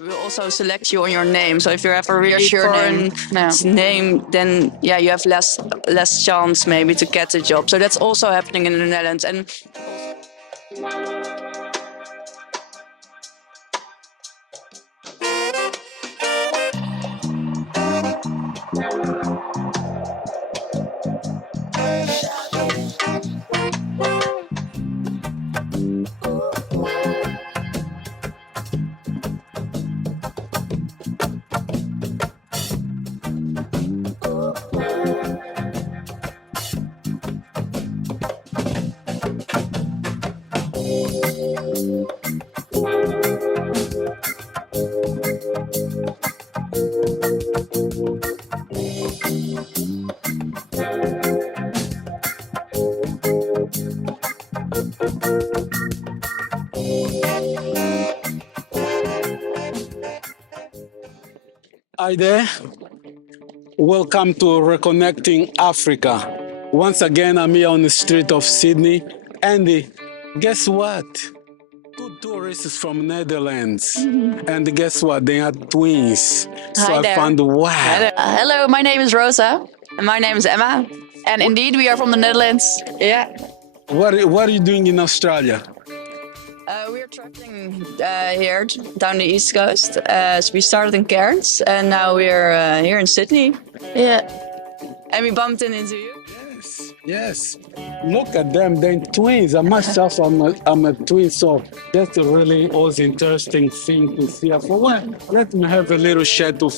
We'll also select you on your name. So if you have a really foreign name, then yeah, you have less chance maybe to get the job. So that's also happening in the Netherlands. And Hi there. Welcome to Reconnecting Africa. Once again, I'm here on the street of Sydney. And guess what? Two tourists from Netherlands. And guess what? They are twins. So Hi I there. found wow. hello, my name is Rosa. And my name is Emma. And indeed, we are from the Netherlands. Yeah. What are you doing in Australia? We're traveling here down the East Coast. So we started in Cairns and now we're here in Sydney. Yeah. And we bumped into you. Yes. Look at them, they're twins. I myself, I'm a twin, so that's a really always interesting thing to see. For one, let me have a little chat of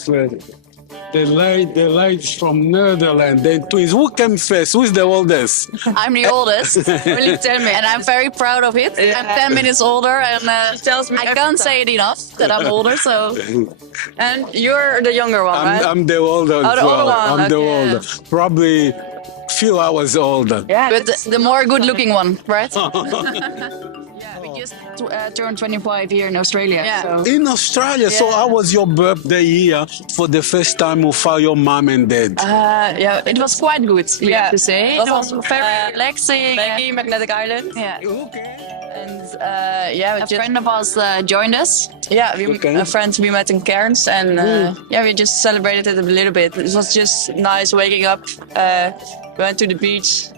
the ladies from Netherlands, they're twins. Who came first? Who's the oldest? I'm the oldest, really 10 minutes. And I'm very proud of it. Yeah. I'm 10 minutes older and tells me I can't say it enough that I'm older. So, and you're the younger one, right? I'm the older. Oh, the older one. I'm the Okay. older. Probably few hours older. Yeah, but the more good-looking one, right? We just turned 25 here in Australia. Yeah. So. In Australia, so how was your birthday here for the first time without your mom and dad? Yeah, it was quite good, we have to say. It was very relaxing. Magnetic Island. Yeah. Okay. And a friend of us joined us. Yeah, a friend we met in Cairns, and we just celebrated it a little bit. It was just nice waking up. We went to the beach.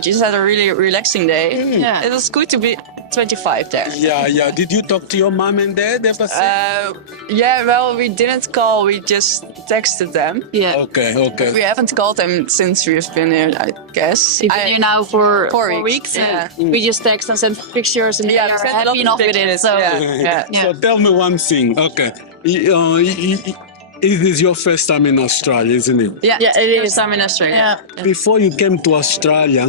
Just had a really relaxing day. Yeah. It was good to be 25 there. Yeah. Did you talk to your mom and dad ever since? Well, we didn't call. We just texted them. Yeah. Okay. We haven't called them since we've been here, I guess. We've been here now for 4 weeks. Yeah. We just text and send pictures and they are happy enough with it. So So tell me one thing. Okay. It is your first time in Australia, isn't it? Yeah, it is. First time in Australia. Yeah. Before you came to Australia,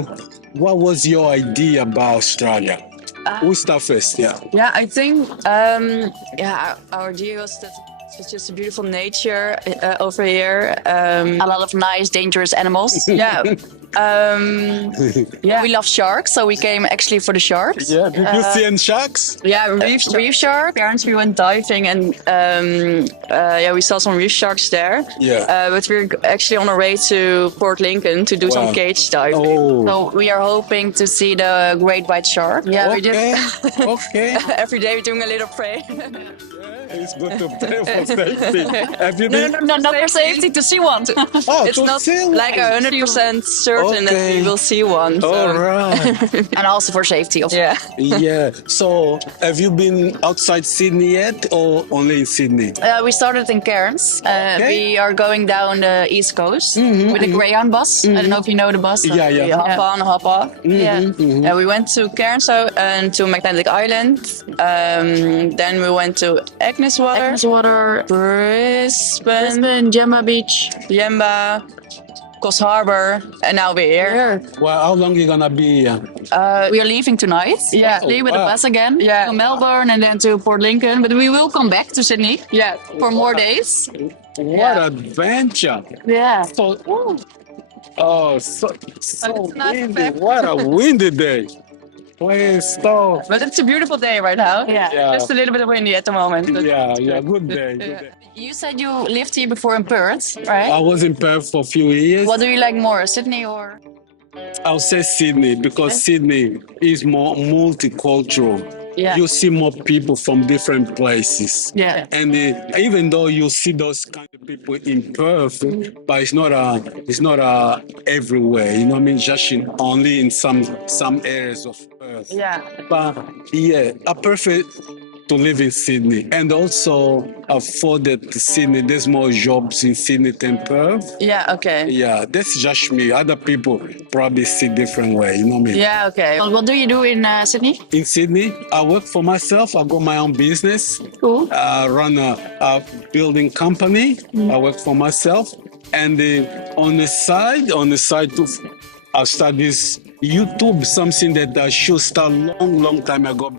what was your idea about Australia? We'll start first, yeah. Yeah, I think, our idea was that it's just a beautiful nature over here. a lot of nice, dangerous animals. Yeah. We love sharks, so we came actually for the sharks. Yeah, did you see any sharks? Yeah, reef shark. Parents, we went diving and we saw some reef sharks there. Yeah. But we're actually on our way to Port Lincoln to do some cage diving. Oh. So we are hoping to see the great white shark. Yeah, we just Okay. every day we're doing a little pray. It's good to pray for safety. Have you been? No, not for safety, to see one. It's not like 100% certain that we will see one. So. All right. And also for safety. Yeah. So, have you been outside Sydney yet, or only in Sydney? We started in Cairns. We are going down the East Coast with a Greyhound bus. I don't know if you know the bus. Yeah. We hop on, hop off. We went to Cairns and to Magnetic Island. Then we went to Agnes Water, Brisbane, Gemma Beach, Yamba, Coast Harbour, and now we're here. Well, how long are you gonna be here? we are leaving tonight. Yeah. Actually, with the bus again. Yeah. To Melbourne and then to Port Lincoln. But we will come back to Sydney. Yeah. For more days. What adventure! Yeah. So nice windy. effect. What a windy day. Please stop. But it's a beautiful day right now. Yeah. Just a little bit windy at the moment. But Good day. You said you lived here before in Perth, right? I was in Perth for a few years. What do you like more, Sydney or? I'll say Sydney because Sydney is more multicultural. Yeah. You see more people from different places. Yeah. And even though you see those kind of people in Perth, but it's not everywhere. You know what I mean? Just only in some areas of Perth. Yeah. But yeah, I prefer to live in Sydney, and also afforded to Sydney. There's more jobs in Sydney than Perth. Yeah, okay. Yeah, that's just me. Other people probably see different way. You know what I mean? Yeah, okay. What do you do in Sydney? In Sydney, I work for myself. I got my own business. Cool. I run a building company. I work for myself, and on the side too, I started this YouTube, something that I should start long time ago.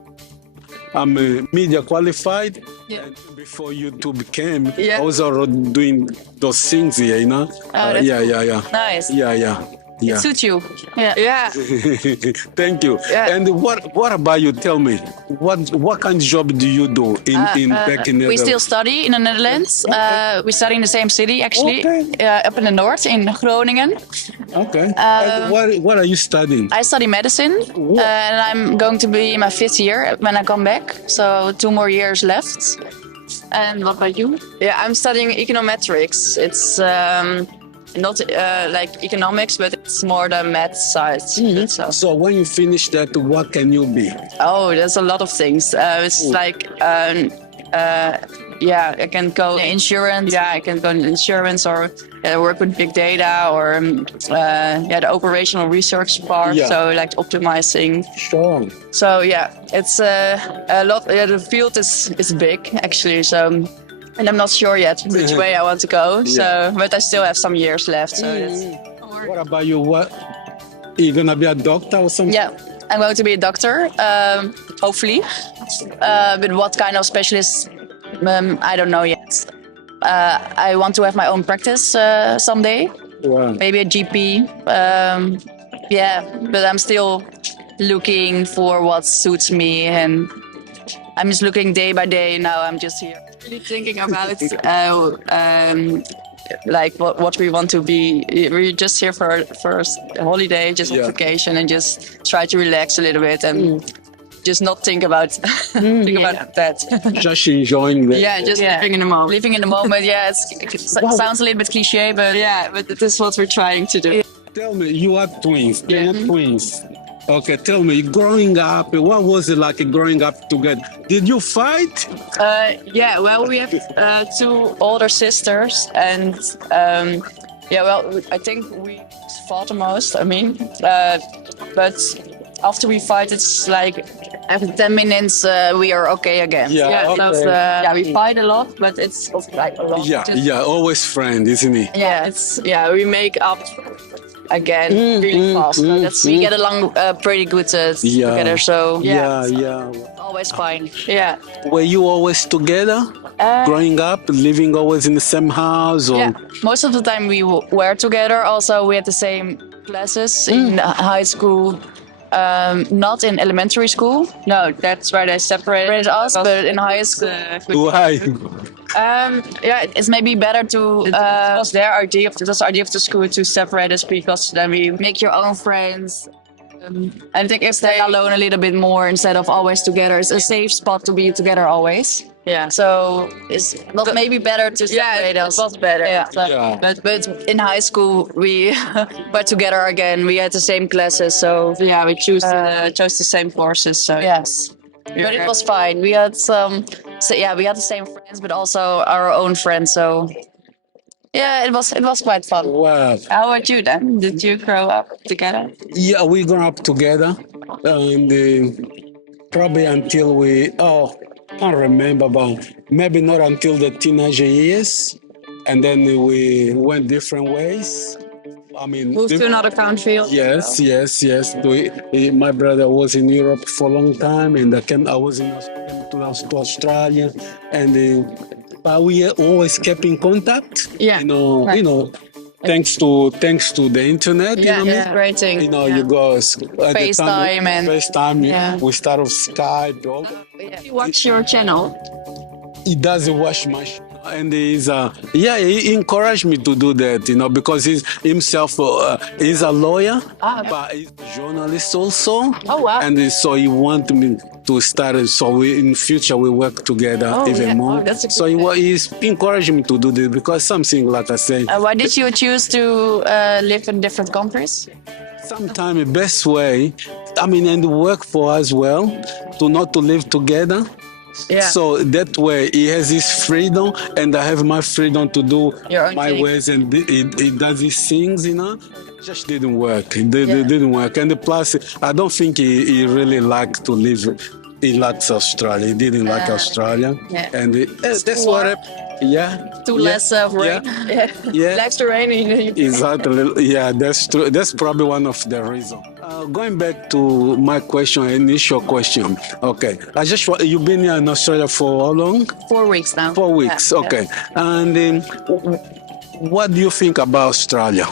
I'm media qualified. Yeah. And before YouTube came, Yeah. I was already doing those things here, you know? that's yeah. Nice. Yeah. It suits you. Yeah. Yeah. Thank you. Yeah. And what about you? Tell me, what kind of job do you do in back in Netherlands? We still study in the Netherlands. We study in the same city, actually, up in the north, in Groningen. Okay. And what are you studying? I study medicine, and I'm going to be in my 5th year when I come back. So 2 more years left. And what about you? Yeah, I'm studying econometrics. It's not like economics, but it's more the math side. So when you finish that, what can you be? Oh, there's a lot of things. It's like, I can go insurance. Yeah, I can go in insurance or work with big data or the operational research part. Yeah. So like optimizing. Sure. So yeah, it's a lot. Yeah, the field is big actually. So. And I'm not sure yet which way I want to go. So, but I still have some years left. So What about you? What? You're gonna be a doctor or something? yeah, I'm going to be a doctor, hopefully. But what kind of specialist? I don't know yet. I want to have my own practice someday. Wow. Maybe a GP. But I'm still looking for what suits me, and I'm just looking day by day. Now I'm just here. Really thinking about like what we want to be. We're just here for a holiday, just on vacation, and just try to relax a little bit and just not think about about that. Just enjoying the. Yeah, just living in the moment. Living in the moment. Yeah, it sounds a little bit cliche, but this is what we're trying to do. Tell me, you are twins. You're not twins. Okay, tell me, growing up, what was it like growing up together? Did you fight? Well, we have 2 older sisters, and I think we fought the most. I mean, but after we fight, it's like after 10 minutes we are okay again. Yeah, okay. We fight a lot, but it's like a lot. Yeah, always friend, isn't it? Yeah, we make up again really fast. We get along pretty good together. So always fine. Yeah. Were you always together? Growing up, living always in the same house? Or? Yeah, most of the time we were together. Also, we had the same classes in high school. Not in elementary school. No, that's where they separated us. But in high school. Why? It's maybe better to was their idea of the school to separate us because then we make your own friends. I think if they alone a little bit more instead of always together, it's a safe spot to be together always. Yeah. So it's not maybe better to separate us. It was better. Yeah. But in high school we were together again. We had the same classes, so we chose the same courses. So yes. But it was fine. We had we had the same friends, but also our own friends. So yeah, it was quite fun. Wow. How about you then? Did you grow up together? Yeah, we grew up together, and probably until I can't remember, but maybe not until the teenager years, and then we went different ways. I mean, moved to another country. Yes. My brother was in Europe for a long time, and I was in Australia, and but we always kept in contact. Yeah, you know, thanks to the internet. Yeah, you know what I mean? Great thing. You know, you go FaceTime we start off Skype. You watch your channel? He doesn't watch my. And he encouraged me to do that, because he's himself he's a lawyer, but he's a journalist also. Oh, wow. And so he wanted me to start it. So in future we work together even more. That's a good So he's encouraging me to do this because something like I say. Why did you choose to live in different countries? Sometimes the best way, and work for us well, to live together. Yeah. So that way he has his freedom and I have my freedom to do my ways, and he does his things, Just didn't work. It didn't work. And plus, I don't think he really liked to live. He likes Australia. He didn't like Australia. Yeah. And that's what Less of rain. Yeah. Likes the rain. Exactly. Yeah, that's true. That's probably one of the reasons. Going back to my initial question. Okay. You've been here in Australia for how long? 4 weeks now. 4 weeks. Yeah. Okay. And what do you think about Australia?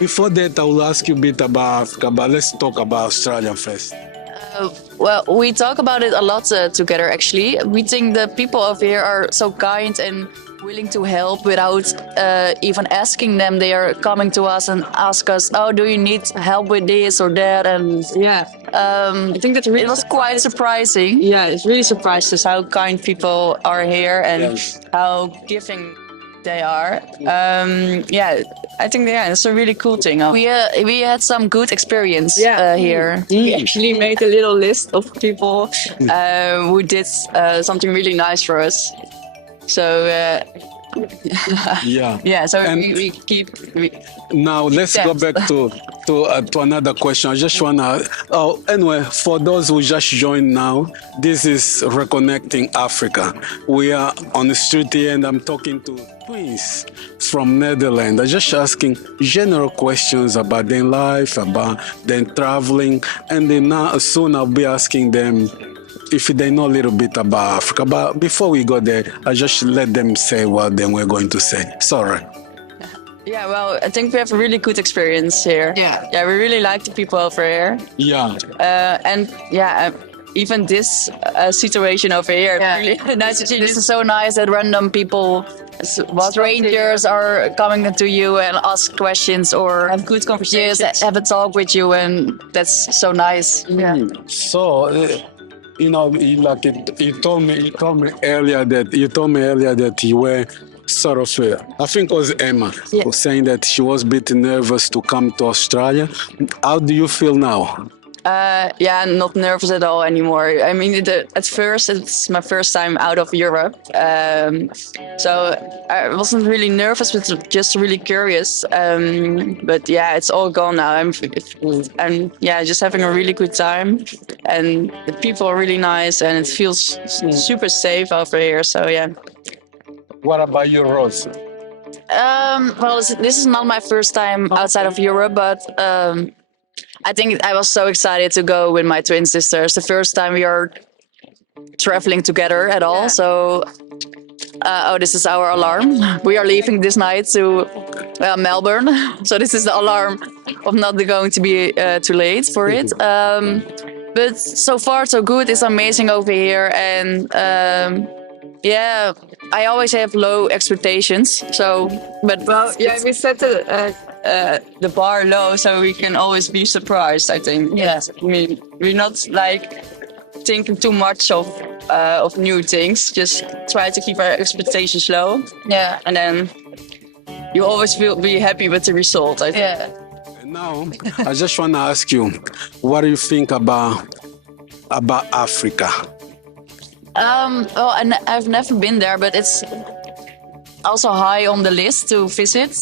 Before that, I will ask you a bit about Africa, but let's talk about Australia first. Well, we talk about it a lot together, actually. We think the people over here are so kind and willing to help without even asking them. They are coming to us and ask us, "Oh, do you need help with this or that?" And I think that really it was quite surprising. Yeah, it's really surprised us how kind people are here and how giving they are. I think it's a really cool thing. We had some good experience here. We actually made a little list of people who did something really nice for us. So so we keep. Now let's go back to another question. I just wanna. Anyway, for those who just joined now, this is Reconnecting Africa. We are on the street here, and I'm talking to twins from Netherlands. I'm just asking general questions about their life, about their traveling, and then now soon I'll be asking them if they know a little bit about Africa. But before we go there, I just let them say what then we're going to say. Sorry. Yeah, well, I think we have a really good experience here. Yeah, we really like the people over here. Yeah. Even this situation over here, really nice to see. This is so nice that random people, strangers, are coming to you and ask questions or have good conversations, have a talk with you, and that's so nice. Yeah. So. You told me earlier that you were sort of, I think it was Emma, was saying that she was a bit nervous to come to Australia. How do you feel now? Not nervous at all anymore. I mean, at first, it's my first time out of Europe. So I wasn't really nervous, but just really curious. But it's all gone now. I'm just having a really good time. And the people are really nice and it feels super safe over here. So, What about you, Rose? Well, this is not my first time outside of Europe, but I think I was so excited to go with my twin sisters. The first time we are traveling together at all. So, this is our alarm. We are leaving this night to Melbourne. So this is the alarm of not going to be too late for it. But so far so good. It's amazing over here. And I always have low expectations. So, we set the bar low, so we can always be surprised. I think. Yes, I mean we're not thinking too much of new things. Just try to keep our expectations low. Yeah, and then you always be happy with the result. I think. Yeah. And now I just want to ask you, what do you think about Africa? I've never been there, but it's also high on the list to visit.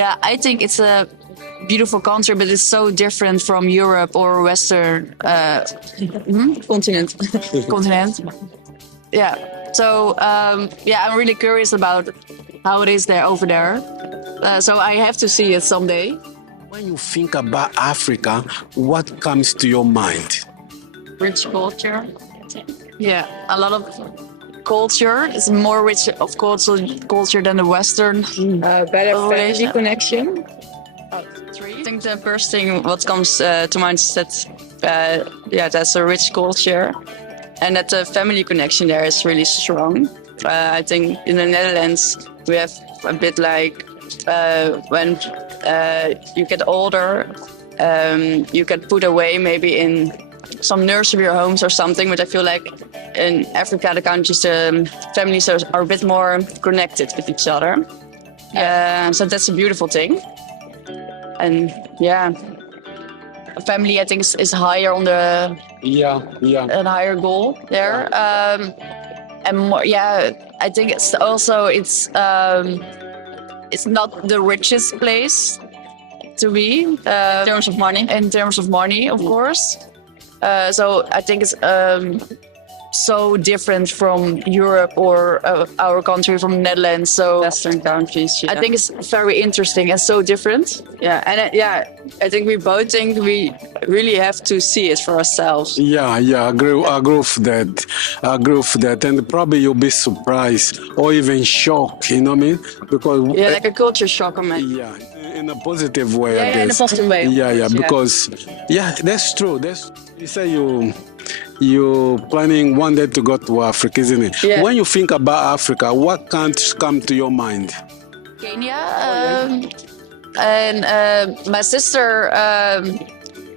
I think it's a beautiful country, but it's so different from Europe or Western continent. Yeah. So I'm really curious about how it is there over there. So I have to see it someday. When you think about Africa, what comes to your mind? Rich culture. Yeah, a lot of culture. It's more rich of culture than the Western. Better family connection. I think the first thing what comes to mind is that that's a rich culture. and that the family connection there is really strong. I think in the Netherlands we have a bit like when you get older, you get put away maybe in some nursery homes or something, but I feel like in Africa, the countries, families are a bit more connected with each other. So that's a beautiful thing. And yeah, family I think is higher on the a higher goal there. And more, I think it's also it's not the richest place to be in terms of money. In terms of money, of course. So I think it's so different from Europe or our country, from Netherlands. So Western countries. I think it's very interesting and so different. Yeah, and I think we both think we really have to see it for ourselves. I agree with that. I agree with that. And probably you'll be surprised or even shocked, you know what I mean? Because like a culture shock, Yeah, in a positive way, I guess. in a positive way. Because that's true. You say you're planning one day to go to Africa, isn't it? Yeah. When you think about Africa, what countries come to your mind? Kenya, and my sister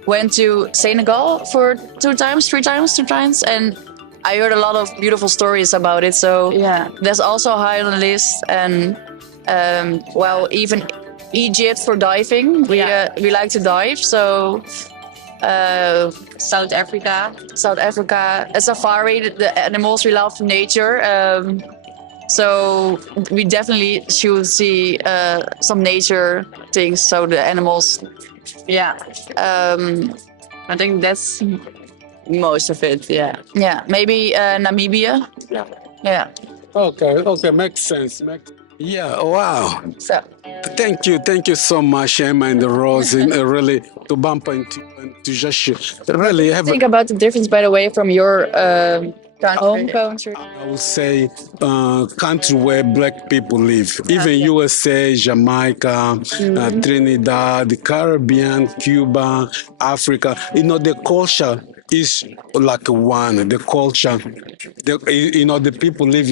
went to Senegal for 3 times, and I heard a lot of beautiful stories about it. So that's also high on the list. And even Egypt for diving. We like to dive, so. South Africa, a safari. The animals, we love nature. So we definitely should see some nature things. So the animals. I think that's most of it. Yeah. Maybe Namibia. Yeah. Okay, makes sense. Wow. So. Thank you so much, Emma and Rose, and really to bump into and to just really have. Think about the difference, by the way, from your home country. I would say country where black people live, even USA, Jamaica, Trinidad, the Caribbean, Cuba, Africa. The culture is like one. The culture, the people live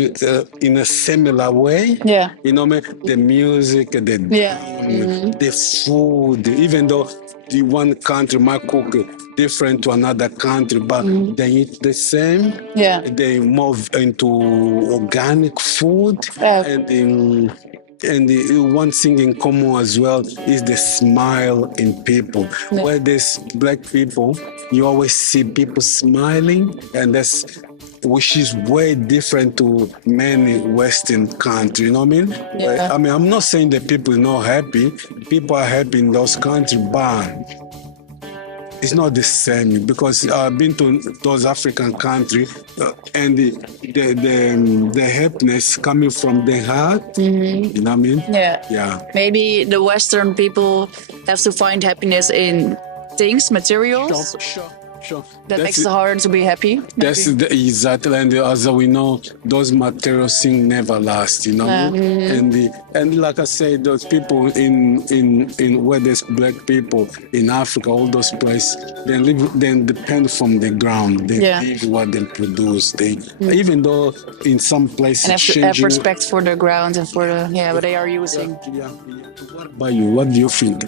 in a similar way. Yeah. The music, the food, even though the one country might cook different to another country, but they eat the same. Yeah. They move into organic food, and the one thing in common as well is the smile in people. Yeah. Where there's black people, you always see people smiling, and which is way different to many Western countries, you know what I mean? Yeah. I'm not saying that people are not happy. People are happy in those countries, but it's not the same, because I've been to those African countries, and the happiness coming from the heart. Mm-hmm. You know what I mean? Yeah. Maybe the Western people have to find happiness in things, materials. Sure. That makes it harder to be happy. That's exactly, and as we know, those material things never last, And like I said, those people in where there's black people in Africa, all those places, they depend from the ground. They live what they produce. Even though in some places, and have respect for the ground and for what they are using. What about you? What do you think?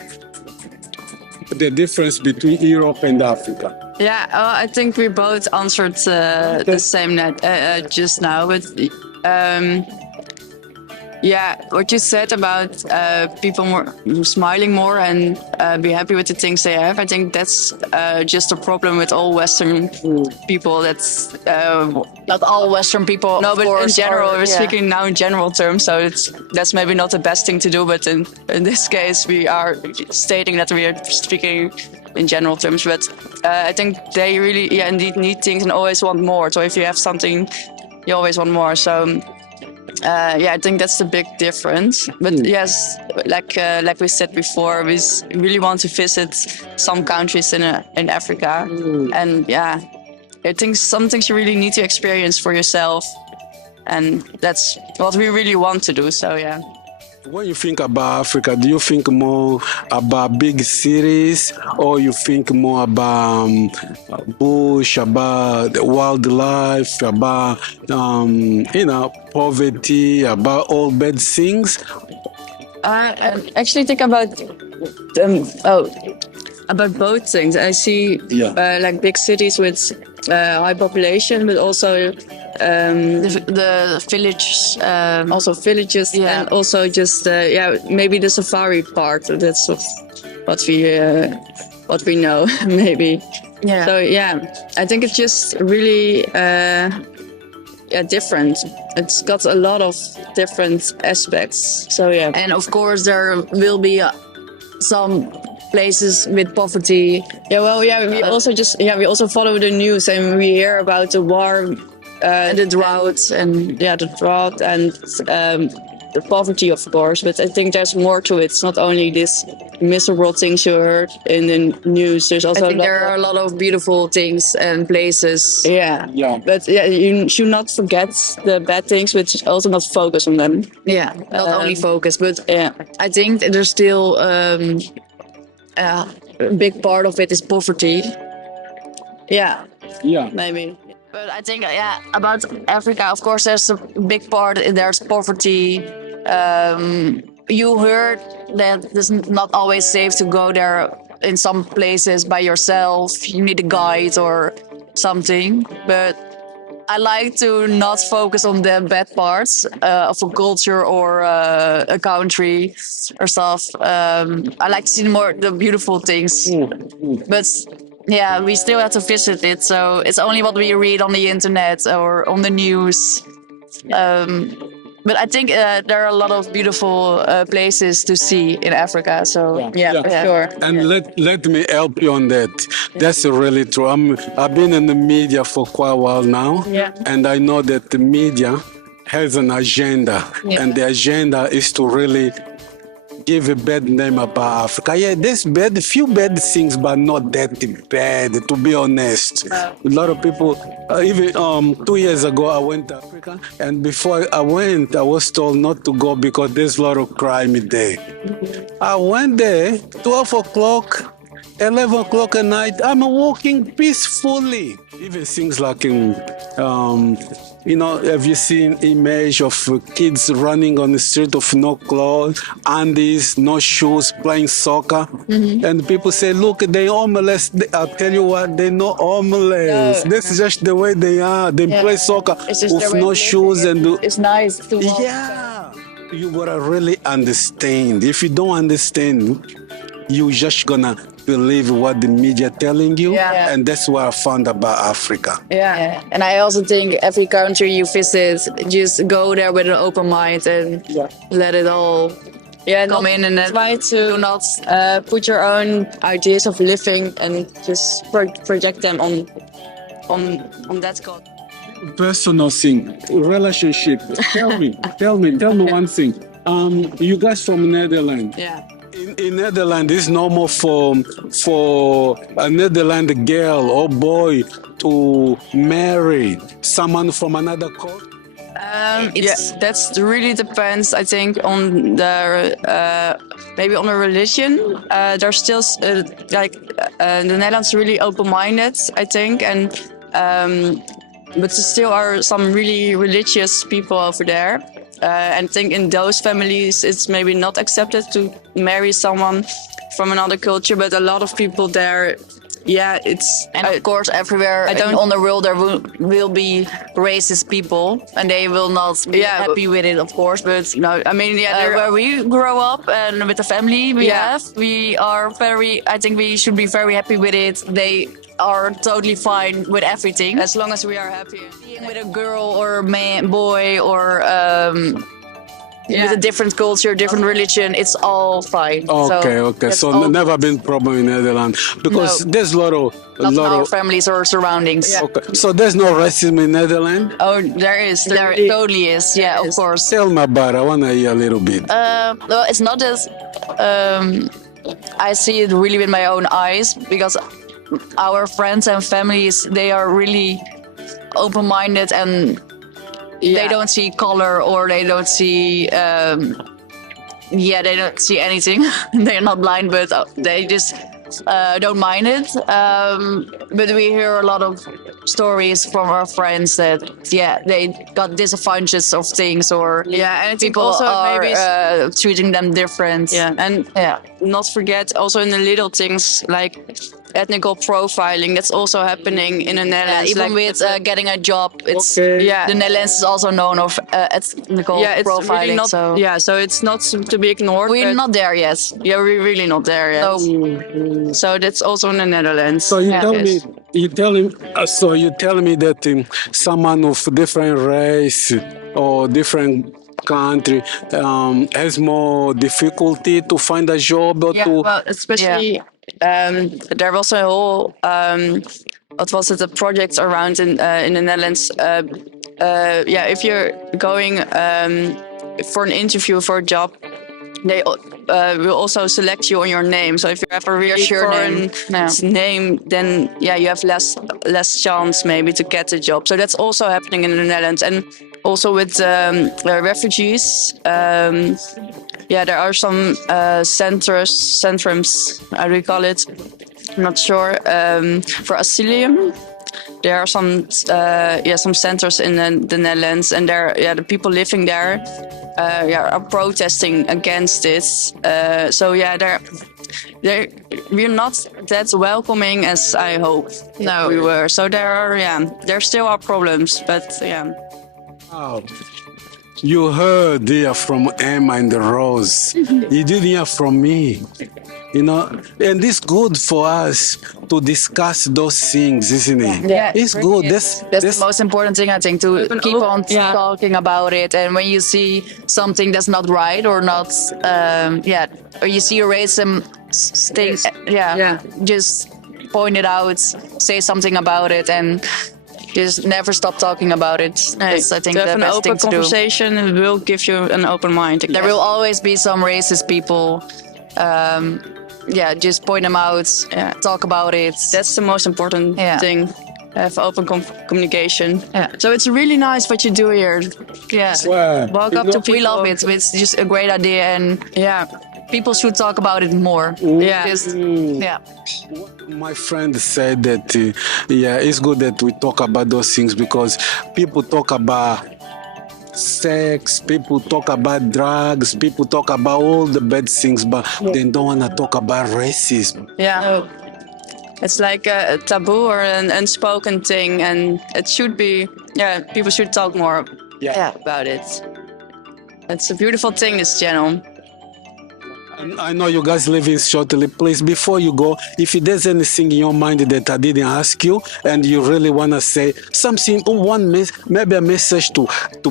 The difference between Europe and Africa? I think we both answered the same just now. But what you said about people smiling more and be happy with the things they have, I think that's just a problem with all Western people. That's not all Western people. No, but in general, we're speaking now in general terms. So that's maybe not the best thing to do. But in this case, we are stating that we are speaking in general terms. But I think they really, indeed need things and always want more. So if you have something, you always want more. So. I think that's the big difference. But yes, like we said before, we really want to visit some countries in Africa, and I think some things you really need to experience for yourself, and that's what we really want to do. So When you think about Africa, do you think more about big cities or you think more about bush, about the wildlife, about, poverty, about all bad things? I actually think about both things. I see like big cities with high population, but also the villages, also villages, and also just maybe the safari part. That's what we know maybe. Yeah. So I think it's just really different. It's got a lot of different aspects. So and of course there will be some places with poverty. We also follow the news and we hear about the war, and the drought, and the poverty, of course. But I think there's more to it. It's not only this miserable things you heard in the news. There's also there are a lot of beautiful things and places. But you should not forget the bad things, but also not focus on them. Not only focus, but I think there's still a big part of it is poverty. Maybe. But I think, about Africa, of course, there's a big part. There's poverty. You heard that it's not always safe to go there in some places by yourself. You need a guide or something. But I like to not focus on the bad parts of a culture or a country or stuff. I like to see more the beautiful things. But we still have to visit it. So it's only what we read on the internet or on the news. But I think there are a lot of beautiful places to see in Africa. So for sure. And let me help you on that. That's really true. I've been in the media for quite a while now, and I know that the media has an agenda, and the agenda is to really give a bad name about Africa. There's few bad things, but not that bad, to be honest. A lot of people, even 2 years ago, I went to Africa, and before I went, I was told not to go because there's a lot of crime there. I went there, 12 o'clock, 11 o'clock at night, I'm walking peacefully. Even things like have you seen image of kids running on the street of no clothes, undies, no shoes, playing soccer? And people say, look, they're homeless. I'll tell you what, they're not homeless. This is just the way they are. They play soccer with no shoes. It's nice to walk. You gotta really understand. If you don't understand, you're just gonna believe what the media telling you, and that's what I found about Africa. And I also think every country you visit, just go there with an open mind and let it all come in, and then try to do not put your own ideas of living and just project them on that God. Personal thing, relationship. Tell me one thing. You guys from Netherlands. In Netherlands, it's normal for a Netherlands girl or boy to marry someone from another culture. That's really depends. I think on the maybe on the religion. There's still the Netherlands really open-minded, I think, and but there still are some really religious people over there. And I think in those families, it's maybe not accepted to marry someone from another culture, but a lot of people there, it's... And of course, everywhere on the world, there will be racist people, and they will not be happy with it, of course. But, where we grow up and with the family we I think we should be very happy with it. They are totally fine with everything, as long as we are happy. Being with a girl or a man, boy, or with a different culture, different religion, it's all fine. Okay. So never been problem in Netherlands because there's a lot of our families or surroundings. Okay. So there's no racism in Netherlands? Oh, there is. There totally is. Yeah, of course. Tell me about it. I want to hear a little bit. Well, it's not as I see it really with my own eyes, because our friends and families, they are really open-minded, and they don't see color, or they don't see yeah, they don't see anything. They're not blind, but they just don't mind it. But we hear a lot of stories from our friends that they got disadvantages of things, or and I think people also are maybe treating them different. and not forget also in the little things like ethnical profiling that's also happening in the Netherlands. Even like with getting a job, it's Okay. the Netherlands is also known of ethnical it's profiling. really not, so so it's not to be ignored. we're but not there yet. we're really not there yet. No. So that's also in the Netherlands. So you tell Yes. me, so you tell me that someone of different race or different country has more difficulty to find a job or to. Well, especially there was a whole what was it? A project around in the Netherlands. If you're going for an interview for a job, they will also select you on your name. So if you have a really foreign name, then you have less chance maybe to get a job. So that's also happening in the Netherlands, and also with refugees. There are some centrums, how do you call it? I'm not sure. For asylum, there are some centers in the Netherlands, and the people living there are protesting against it. We're not that welcoming as I hope we were. So there still are problems, but yeah. Wow. You heard there from Emma and the Rose. You didn't hear from me. And it's good for us to discuss those things, isn't it? Yeah, it's good. That's the most important thing, I think, to keep on talking about it. And when you see something that's not right or not, or you see a racism thing, just point it out, say something about it, and just never stop talking about it. That's, I think, to have the an best open thing to do. conversation will give you an open mind. There will always be some racist people. Just point them out, talk about it. That's the most important thing. Have open communication. Yeah. So it's really nice what you do here. Yeah. Well, Walk up to people. We love it. It's just a great idea, and people should talk about it more. My friend said that it's good that we talk about those things, because people talk about sex, people talk about drugs, people talk about all the bad things, but they don't want to talk about racism. It's like a taboo or an unspoken thing, and it should be, people should talk more about it. It's a beautiful thing, this channel. I know you guys leaving shortly. Please, before you go, if there's anything in your mind that I didn't ask you and you really want to say something, maybe a message to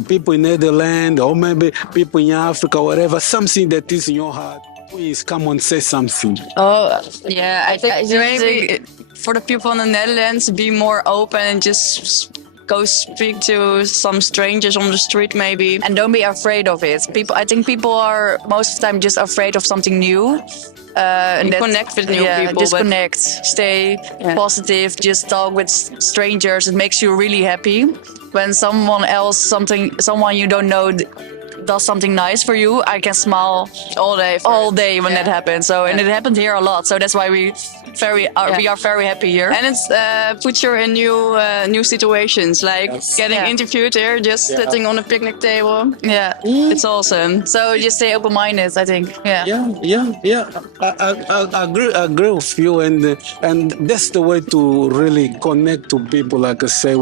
people in Netherlands, or maybe people in Africa, whatever, something that is in your heart, please come on, say something. I think maybe for the people in the Netherlands, be more open and just go speak to some strangers on the street maybe. And don't be afraid of it. I think people are most of the time just afraid of something new. And connect with new people. Just connect. Stay positive. Just talk with strangers. It makes you really happy. When someone you don't know does something nice for you, I can smile all day when that happens. So and it happened here a lot. So that's why we are very happy here. And it's puts you in new situations, like getting interviewed here, just sitting on a picnic table. It's awesome. So just stay open-minded, I think. I agree with you, and that's the way to really connect to people. Like I say,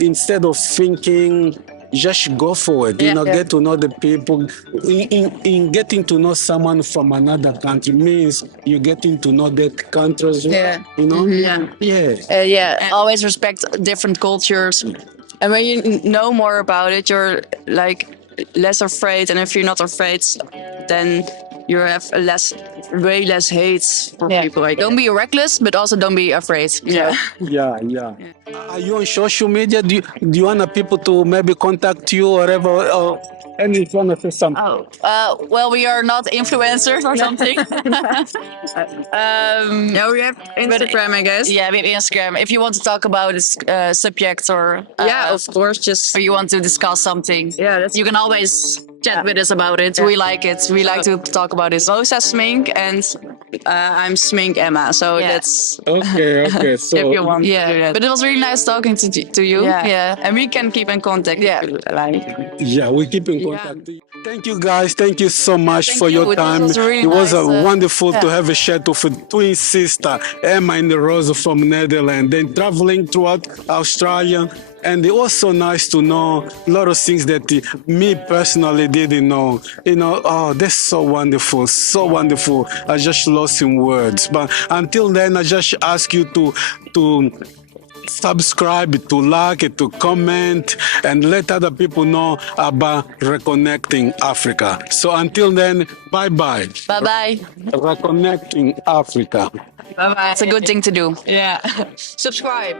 instead of thinking, just go for it. Get to know the people. In getting to know someone from another country means you're getting to know that country as well. Always respect different cultures. And when you know more about it, you're like less afraid. And if you're not afraid, then you have way less hate for people. Like don't be reckless, but also don't be afraid. Are you on social media? Do you want people to maybe contact you or whatever? And if you want to say something. Oh, well, we are not influencers or something. Yeah, we have Instagram, I guess. Yeah, we have Instagram. If you want to talk about this subject or Yeah, of course. Just or you want to discuss something, yeah, you can always chat with us about it. We like it. We like to talk about it. Mo says Smink, and I'm Smink Emma. So Yeah. that's Okay. So if you want to do Yeah, that. but it was really nice talking to you. Yeah. And we can keep in contact. Yeah. yeah, we keep in contact. Thank you guys. Thank you so much for you. your It time. was really It was nice, wonderful to yeah. have a chat with a twin sister, Emma and Rosa from Netherlands. Then traveling throughout Australia. And it was so nice to know a lot of things that me personally didn't know. Oh, that's so wonderful, so wonderful. I just lost in words. But until then, I just ask you to subscribe, to like, to comment, and let other people know about reconnecting Africa. So until then, bye-bye. Bye-bye. Reconnecting Africa. Bye bye. It's a good thing to do. Yeah. Subscribe.